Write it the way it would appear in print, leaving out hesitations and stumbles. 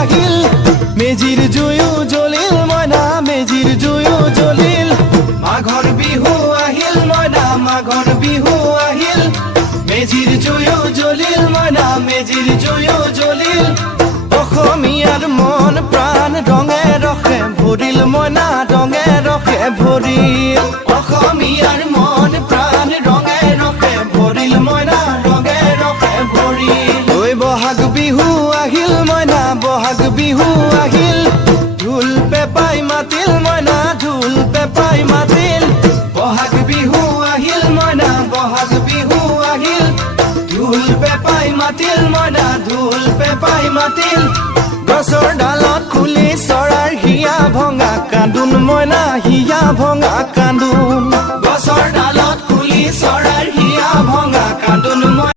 আহিল মেজিৰ জুয়ো জ্বলিল মইনা মেজিৰ জুয়ো জ্বলিল মাঘৰ বিহু আহিল মইনা মাঘৰ বিহু আহিল মেজিৰ জুয়ো জ্বলিল মইনা মেজিৰ জুয়ো জ্বলিল অসমীয়াৰ মন প্ৰাণ ৰঙে ৰসে ভৰিল মইনা ৰঙে ৰসে ভৰিল অসমীয়াৰ মন প্ৰাণ ৰঙে ৰসে ভৰিল মইনা ৰঙে ৰসে ভৰিল ঐ বহাগ বিহু আহিল মইনা বহাগ বিহু আহিল ঢোল পেপাই মাতিল মইনা ঢোল পেপাই মাতিল বহাগ বিহু আহিল মইনা বহাগ বিহু আহিল ঢোল পেপাই মাতিল মইনা ঢোল পেপাই মাতিল গছৰ ডালত খুলি চৰাৰ হিয়া ভঙা কান্দোন মইনা হিয়া ভঙা কান্দোন